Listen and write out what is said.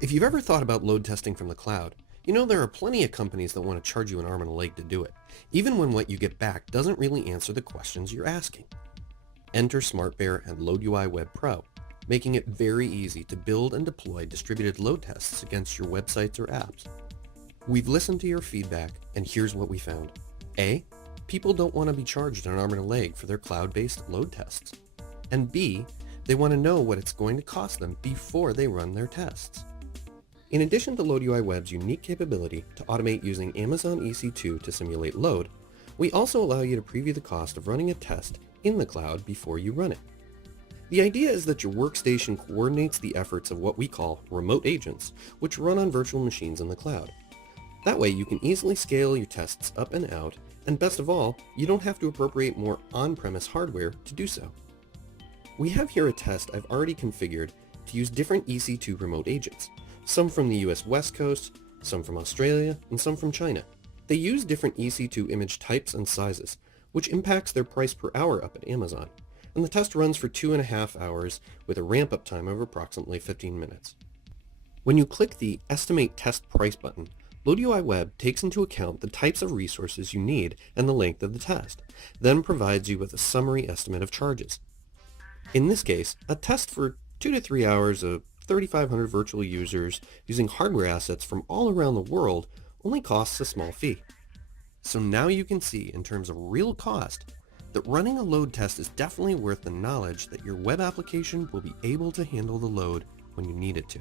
If you've ever thought about load testing from the cloud, you know there are plenty of companies that want to charge you an arm and a leg to do it, even when what you get back doesn't really answer the questions you're asking. Enter SmartBear and LoadUIWeb Pro, making it very easy to build and deploy distributed load tests against your websites or apps. We've listened to your feedback, and here's what we found. A. People don't want to be charged an arm and a leg for their cloud-based load tests. And B. They want to know what it's going to cost them before they run their tests. In addition to LoadUIWeb's unique capability to automate using Amazon EC2 to simulate load, we also allow you to preview the cost of running a test in the cloud before you run it. The idea is that your workstation coordinates the efforts of what we call remote agents, which run on virtual machines in the cloud. That way you can easily scale your tests up and out, and best of all, you don't have to appropriate more on-premise hardware to do so. We have here a test I've already configured to use different EC2 remote agents, some from the US West Coast, some from Australia, and some from China. They use different EC2 image types and sizes, which impacts their price per hour up at Amazon, and the test runs for 2.5 hours with a ramp-up time of approximately 15 minutes. When you click the Estimate Test Price button, LoadUIWeb takes into account the types of resources you need and the length of the test, then provides you with a summary estimate of charges. In this case, a test for 2 to 3 hours of 3,500 virtual users using hardware assets from all around the world only costs a small fee. So now you can see, in terms of real cost, that running a load test is definitely worth the knowledge that your web application will be able to handle the load when you need it to.